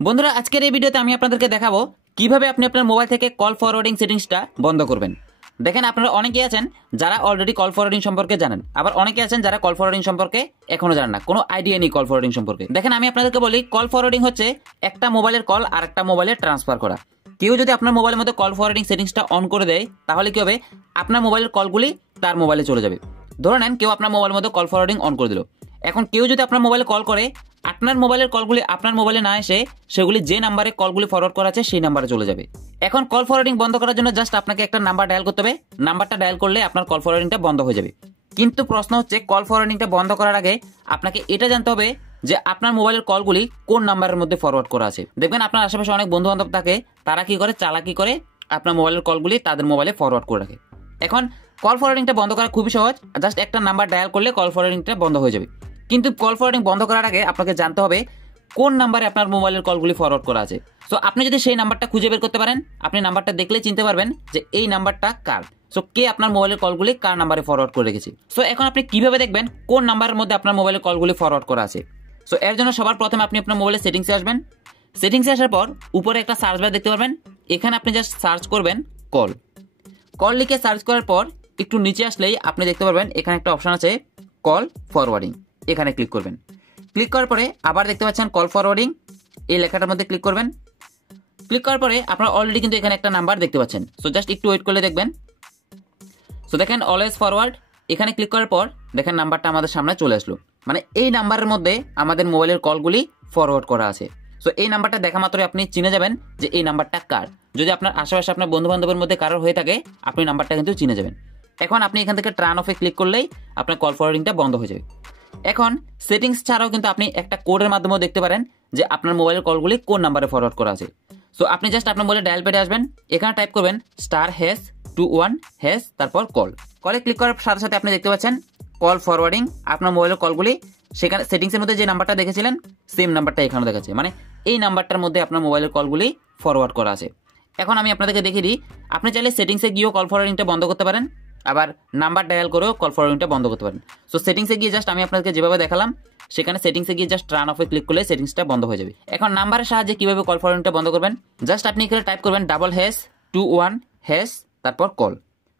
বন্ধুরা আজকের এই ভিডিওতে আমি আপনাদেরকে দেখাবো কিভাবে আপনি আপনার মোবাইল থেকে কল ফরওয়ার্ডিং সেটিংসটা বন্ধ করবেন। দেখেন আপনারা অনেকেই আছেন যারা অলরেডি কল ফরওয়ার্ডিং সম্পর্কে জানেন, আবার অনেকে আছেন যারা কল ফরওয়ার্ডিং সম্পর্কে এখনো জানেন না, কোনো আইডিয়া নেই কল ফরওয়ার্ডিং সম্পর্কে। দেখেন আমি আপনাদেরকে বলি, কল ফরওয়ার্ডিং হচ্ছে একটা মোবাইলের কল আর একটা মোবাইলে ট্রান্সফার করা। কেউ যদি আপনার মোবাইলের মধ্যে কল ফরওয়ার্ডিং সেটিংসটা অন করে দেয় তাহলে কি হবে, আপনার মোবাইলের কলগুলি তার মোবাইলে চলে যাবে। ধরে নেন কেউ আপনার মোবাইলের মধ্যে কল ফরওয়ার্ডিং অন করে দিল। এখন কেউ যদি আপনার মোবাইলে কল করে, আপনার মোবাইলের কলগুলি আপনার মোবাইলে না এসে সেগুলি যে নাম্বারে কলগুলি ফরওয়ার্ড করা আছে সেই নাম্বারে চলে যাবে। এখন কল ফরওয়ার্ডিং বন্ধ করার জন্য জাস্ট আপনাকে একটা নাম্বার ডায়াল করতে হবে। নাম্বারটা ডায়াল করলে আপনার কল ফরওয়ার্ডিংটা বন্ধ হয়ে যাবে। কিন্তু প্রশ্ন হচ্ছে, কল ফরওয়ার্ডিংটা বন্ধ করার আগে আপনাকে এটা জানতে হবে যে আপনার মোবাইলের কলগুলি কোন নাম্বারের মধ্যে ফরওয়ার্ড করা আছে। দেখবেন আপনার আশেপাশে অনেক বন্ধু বান্ধব থাকে, তারা কি করে, চালাকি করে আপনার মোবাইলের কলগুলি তাদের মোবাইলে ফরওয়ার্ড করে রাখে। এখন কল ফরওয়ার্ডিংটা বন্ধ করা খুবই সহজ, জাস্ট একটা নাম্বার ডায়াল করলে কল ফরওয়ার্ডিংটা বন্ধ হয়ে যাবে। কিন্তু কল ফরওয়ার্ডিং বন্ধ করার আগে আপনাকে জানতে হবে কোন নাম্বারে আপনার মোবাইলের কলগুলি ফরওয়ার্ড করা আছে। সো আপনি যদি সেই নাম্বারটা খুঁজে বের করতে পারেন, আপনি নাম্বারটা দেখলে চিনতে পারবেন যে এই নাম্বারটা কার। সো কে আপনার মোবাইলের কলগুলি কার নাম্বারে ফরওয়ার্ড করে রেখেছে। সো এখন আপনি কিভাবে দেখবেন কোন নাম্বারের মধ্যে আপনার মোবাইলের কলগুলি ফরওয়ার্ড করা আছে। সো এর জন্য সবার প্রথমে আপনি আপনার মোবাইলের সেটিংসে আসবেন। সেটিংসে আসার পর উপরে একটা সার্চ বার দেখতে পারবেন, এখানে আপনি জাস্ট সার্চ করবেন কল। কল লিখে সার্চ করার পর একটু নিচে আসলেই আপনি দেখতে পারবেন এখানে একটা অপশন আছে কল ফরওয়ার্ডিং, এখানে ক্লিক করবেন। ক্লিক করার পরে আবার দেখতে পাচ্ছেন কল ফরওয়ার্ডিং, এই লেখাটার মধ্যে ক্লিক করবেন। ক্লিক করার পরে আপনারা অলরেডি কিন্তু এখানে একটা নাম্বার দেখতে পাচ্ছেন। সো জাস্ট একটু ওয়েট করলে দেখবেন। সো দেখেন অলওয়েজ ফরওয়ার্ড, এখানে ক্লিক করার পর দেখেন নাম্বারটা আমাদের সামনে চলে আসলো। মানে এই নাম্বারের মধ্যে আমাদের মোবাইলের কলগুলি ফরওয়ার্ড করা আছে। সো এই নাম্বারটা দেখা মাত্রই আপনি চিনে যাবেন যে এই নাম্বারটা কার। যদি আপনার আশেপাশে আপনার বন্ধু বান্ধবের মধ্যে কারোর হয়ে থাকে, আপনি নাম্বারটা কিন্তু চিনে যাবেন। এখন আপনি এখান থেকে টার্ন অফে ক্লিক করলেই আপনার কল ফরওয়ার্ডিংটা বন্ধ হয়ে যাবে। এখন সেটিংস ছাড়াও কিন্তু আপনি একটা কোডের মাধ্যমেও দেখতে পারেন যে আপনার মোবাইলের কলগুলি কোন নাম্বারে ফরওয়ার্ড করা আছে। সো আপনি জাস্ট আপনার মোবাইলে ডায়াল প্যাডে আসবেন, এখানে টাইপ করবেন *#21# তারপর কল। কলে ক্লিক করার সাথে সাথে আপনি দেখতে পাচ্ছেন কল ফরওয়ার্ডিং, আপনার মোবাইলের কলগুলি সেখানে সেটিংসের মধ্যে যে নাম্বারটা দেখেছিলেন সেম নাম্বারটা এখানে দেখাচ্ছে। মানে এই নাম্বারটার মধ্যে আপনার মোবাইলের কলগুলি ফরওয়ার্ড করা আছে। এখন আমি আপনাদেরকে দেখিয়ে দিই, আপনি চাইলে সেটিংসে গিয়েও কল ফরওয়ার্ডিংটা বন্ধ করতে পারেন, আবার নাম্বার ডায়াল করেও কল ফরওয়ার্ডিংটা বন্ধ করতে পারেন। সো সেটিংসে গিয়ে জাস্ট আমি আপনাদেরকে যেভাবে দেখালাম, সেখানে সেটিংসে গিয়ে জাস্ট টার্ন অফে ক্লিক করলে সেটিংসটা বন্ধ হয়ে যাবে। এখন নাম্বারের সাহায্যে কিভাবে কল ফরওয়ার্ডিংটা বন্ধ করবেন, জাস্ট আপনি এখানে টাইপ করবেন #21# তারপর কল।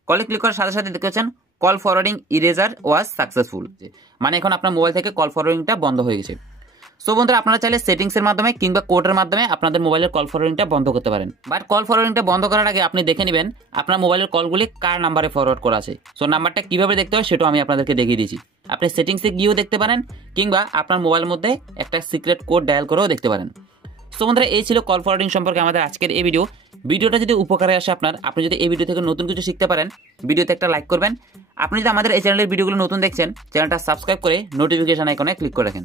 কলে ক্লিক করার সাথে সাথে দেখতে পাচ্ছেন call forwarding eraser was successful, মানে এখন আপনার মোবাইল থেকে কল ফরওয়ার্ডিংটা বন্ধ হয়ে গেছে। সো বন্ধুরা আপনারা চাইলে সেটিংসের মাধ্যমে কিংবা কোডের মাধ্যমে আপনাদের মোবাইলের কল ফরওয়ার্ডিংটা বন্ধ করতে পারেন। বাট কল ফরওয়ার্ডিংটা বন্ধ করার আগে আপনি দেখে নেবেন আপনার মোবাইলের কলগুলি কার নাম্বারে ফরওয়ার্ড করা আছে। সো নাম্বারটা কিভাবে দেখতে হয় সেটাও আমি আপনাদেরকে দেখিয়ে দিয়েছি। আপনি সেটিংসে গিয়েও দেখতে পারেন, কিংবা আপনার মোবাইলের মধ্যে একটা সিক্রেট কোড ডায়াল করেও দেখতে পারেন। সো বন্ধুরা এই ছিল কল ফরওয়ার্ডিং সম্পর্কে আমাদের আজকের এই ভিডিওটা যদি উপকারে আসে আপনি যদি এই ভিডিও থেকে নতুন কিছু শিখতে পারেন, ভিডিওতে একটা লাইক করবেন। আপনি যদি আমাদের এই চ্যানেলের ভিডিওগুলো নতুন দেখছেন, চ্যানেলটা সাবস্ক্রাইব করে নোটিফিকেশন আইকনে ক্লিক করে রাখেন।